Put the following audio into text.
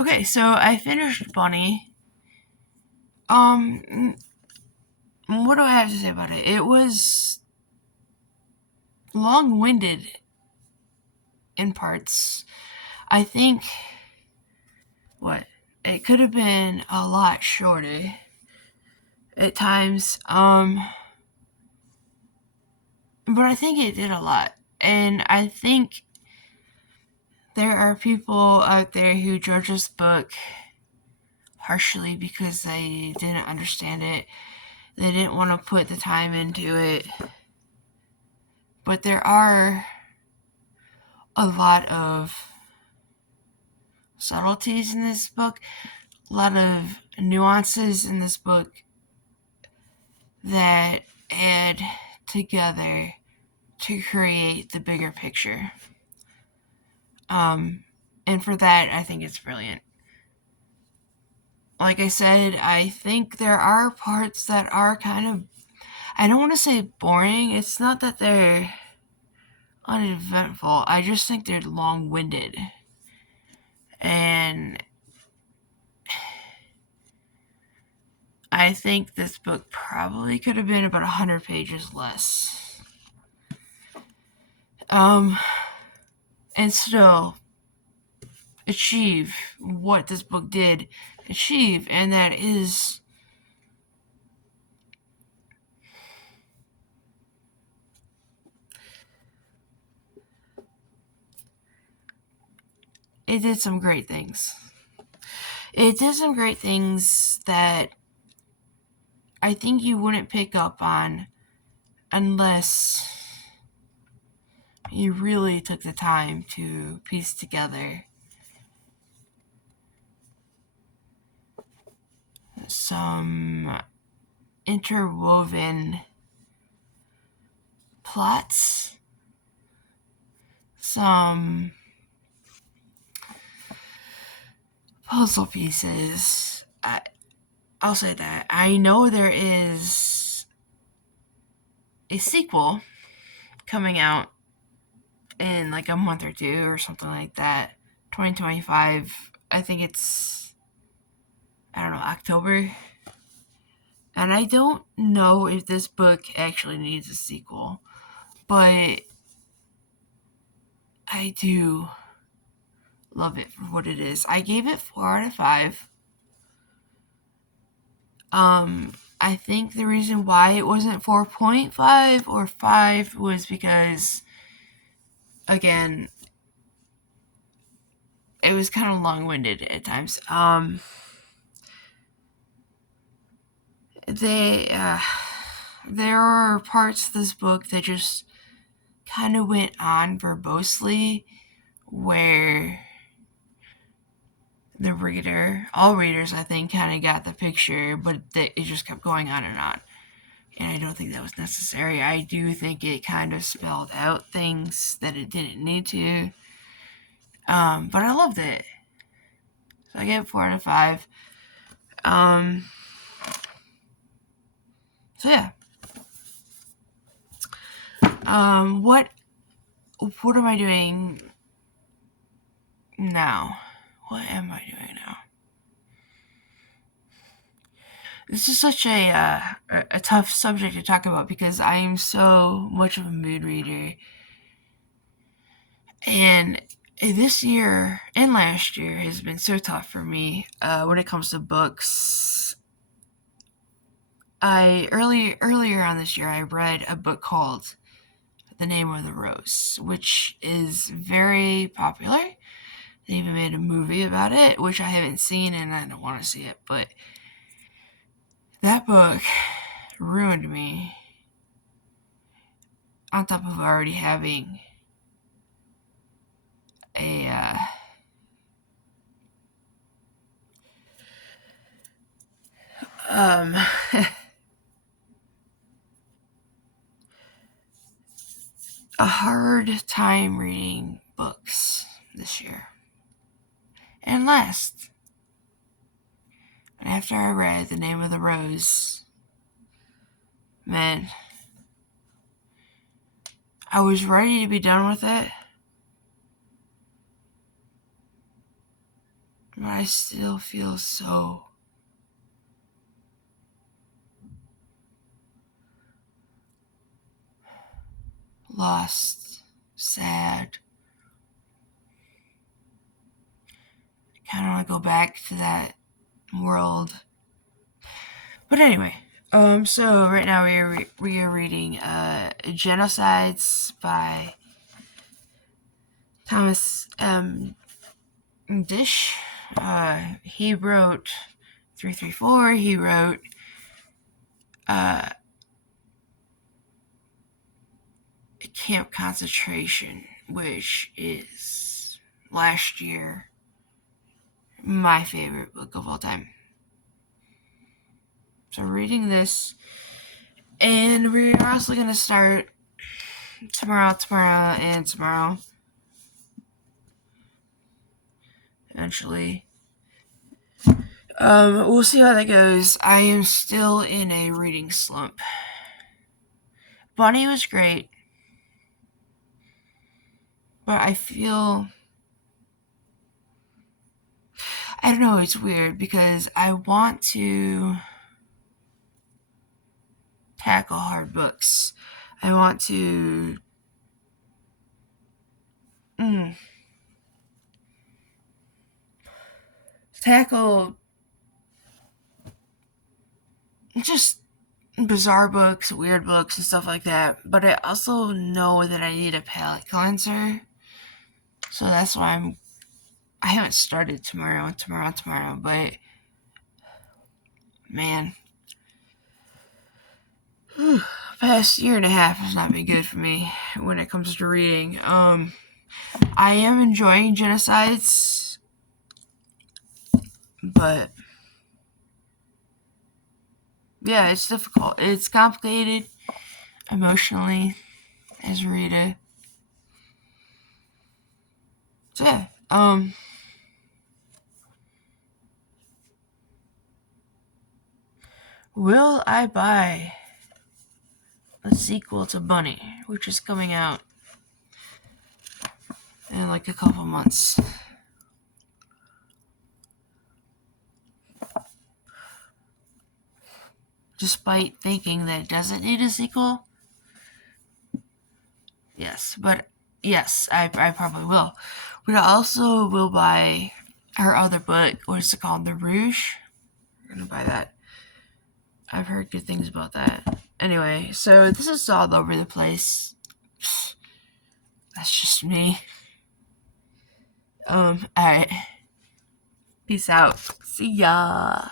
Okay, so I finished Bunny. Um, what do I have to say about it? It was long-winded in parts. I think what it could have been a lot shorter at times. But I think it did a lot, and I think there are people out there who judge this book harshly because they didn't understand it. They didn't want to put the time into it. But there are a lot of subtleties in this book, a lot of nuances in this book that add together to create the bigger picture. And for that, I think it's brilliant. Like I said, I think there are parts that are kind of, I don't want to say boring. It's not that they're uneventful. I just think they're long-winded. And I think this book probably could have been about 100 pages less. And still achieve what this book did achieve, and that is it did some great things. It did some great things that I think you wouldn't pick up on unless you really took the time to piece together some interwoven plots, some puzzle pieces. I'll say that. I know there is a sequel coming out in like a month or two or something like that. 2025. I think it's, I don't know, October. And I don't know if this book actually needs a sequel, but I do love it for what it is. I gave it 4 out of 5. I think the reason why it wasn't 4.5 or 5 was because, again, it was kind of long-winded at times. There are parts of this book that just kind of went on verbosely, where the reader, all readers, I think, kind of got the picture, but it just kept going on and on. And I don't think that was necessary. I do think it kind of spelled out things that it didn't need to. But I loved it. So I gave it 4 out of 5. So yeah. What am I doing now? What am I doing now? This is such a tough subject to talk about because I am so much of a mood reader. And this year and last year has been so tough for me when it comes to books. Earlier on this year, I read a book called The Name of the Rose, which is very popular. They even made a movie about it, which I haven't seen and I don't want to see it, but that book ruined me, on top of already having a um a hard time reading books this year. And last, after I read The Name of the Rose, man, I was ready to be done with it. but I still feel so lost, sad. I kind of want to go back to that world. But anyway, so right now we are reading Genocides by Thomas Dish. He wrote 334. He wrote Camp Concentration, which is last year my favorite book of all time. So reading this, and we're also gonna start tomorrow, and tomorrow. Eventually. We'll see how that goes. I am still in a reading slump. Bunny was great, but I feel, I don't know, it's weird because I want to tackle hard books. I want to tackle just bizarre books, weird books, and stuff like that. But I also know that I need a palate cleanser. So that's why I haven't started tomorrow, but man, past year and a half has not been good for me when it comes to reading. I am enjoying Genocides, but yeah, it's difficult. It's complicated emotionally as a reader. So yeah, will I buy a sequel to Bunny, which is coming out in like a couple months? Despite thinking that it doesn't need a sequel, yes, I probably will. But I also will buy her other book. What is it called? The Rouge? I'm gonna buy that. I've heard good things about that. Anyway, so this is all over the place. That's just me. Alright. Peace out. See ya.